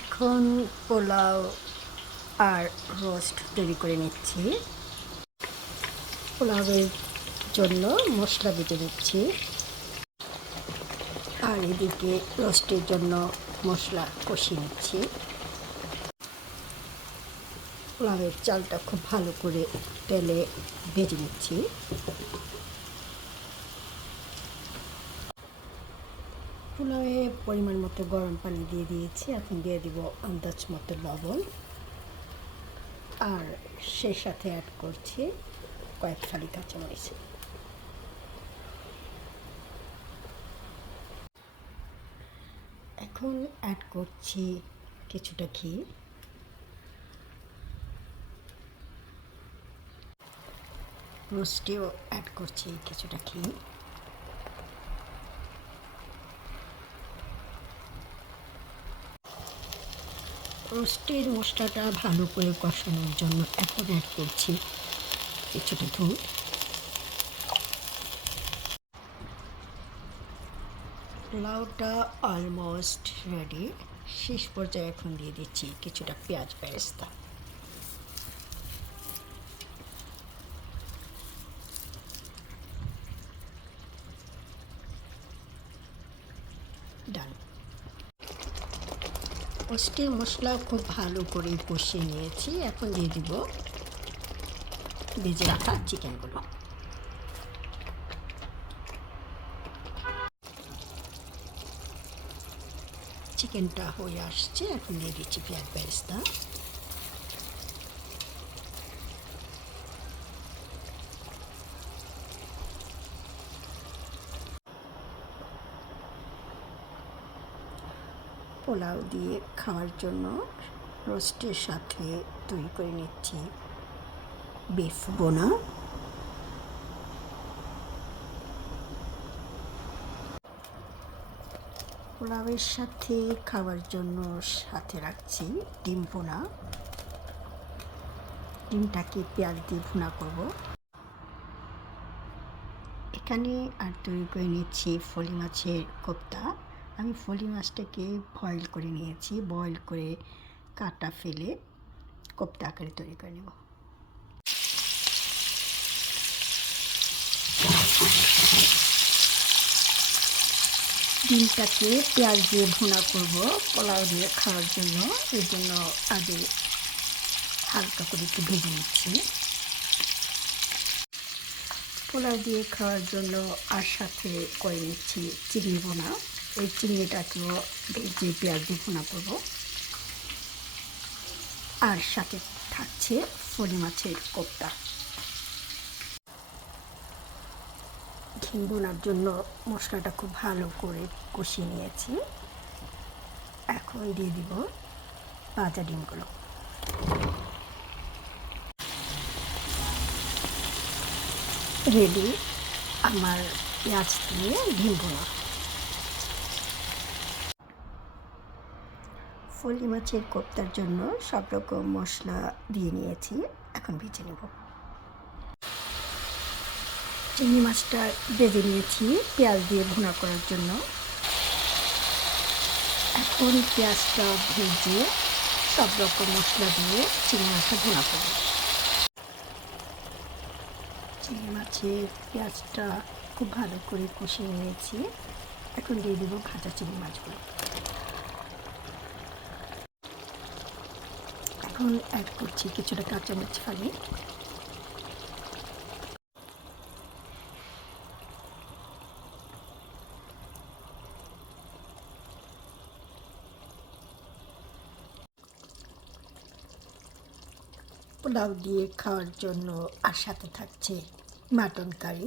এখন পোলাও আর রোস্ট তৈরি করে নিচ্ছি। পোলাওয়ের জন্য মশলা বেটে নিচ্ছি। আর এদিকে রোস্টের জন্য মশলা কষিয়ে নিচ্ছি। পোলাওয়ের চালটা খুব ভালো করে তেলে ভেজে নিচ্ছি। পোলাওয়ে পরিমাণ মতো গরম পানি দিয়ে দিয়েছি। এখন দিয়ে দিব আন্দাজ মতো লবণ। আর সেই সাথে অ্যাড করছি কয়েক ফালি কাঁচামরিচ। এখন অ্যাড করছি কিছুটা ঘি। রোস্টেও অ্যাড করছি কিছুটা ঘি। রোস্টের মশলাটা ভালো করে কষানোর জন্য এখন অ্যাড করছি কিছুটা দুধ লাউটা অলমোস্ট রেডি শেষ পর্যায়ে এখন দিয়ে দিচ্ছি কিছুটা পেঁয়াজ বেরেস্তা। ডান পোস্টের মশলা খুব ভালো করে কষিয়ে নিয়েছি। এখন দিয়ে দিব ভেজে রাখা চিকেনগুলো। চিকেনটা হয়ে আসছে। এখন দিয়ে দিচ্ছি পেঁয়াজ বেরেস্তা। পোলাও দিয়ে খাওয়ার জন্য রোস্টের সাথে তৈরি করে নিচ্ছি বিফ বোনা। পোলাওয়ের সাথে খাওয়ার জন্য সাথে রাখছি ডিম ভুনা ডিমটাকে পেঁয়াজ দিয়ে ভুনা করব। এখানে আর তৈরি করে নিচ্ছি ফলি মাছের কোপ্তা। আমি ফলি মাছটাকে বয়েল করে নিয়েছি। বয়েল করে কাটা ফেলে কোপ্তা আকারে তৈরি করে নেব। ডিমটাকে পেঁয়াজ দিয়ে ভুনা করব পোলাও দিয়ে খাওয়ার জন্য। এর জন্য আগে হালকা করে একটু ভেজে নিচ্ছি। পোলাও দিয়ে খাওয়ার জন্য আর সাথে করে নিচ্ছি চিংড়ি বোনা ওই চিংড়িটাকেও ভেজে পেঁয়াজ দিয়ে ভুনা করব। আর সাথে থাকছে ফলি মাছের কোপ্তা। ঘি বোনার জন্য মশলাটা খুব ভালো করে কষিয়ে নিয়েছি। এখন দিয়ে দিব ভাজা ডিমগুলো। রেডি আমার পেঁয়াজ দিয়ে ডিম বোনা ফলি মাছের কোপ্তার জন্য সব রকম মশলা দিয়ে নিয়েছি। এখন ভেজে নেব। চিংড়ি মাছটা ভেজে নিয়েছি পেঁয়াজ দিয়ে ভুনা করার জন্য। এখন পেঁয়াজটা ভেজে সব রকম মশলা দিয়ে চিংড়ি মাছটা ভুনা করব। চিংড়ি মাছের পেঁয়াজটা খুব ভালো করে কষিয়ে নিয়েছি। এখন দিয়ে দেবো ভাজা চিংড়ি মাছগুলো। এখন অ্যাড করছি, কিছুটা কাঁচামরিচ ফালি পোলাও দিয়ে খাওয়ার জন্য আর সাথে থাকছে মাটন কারি।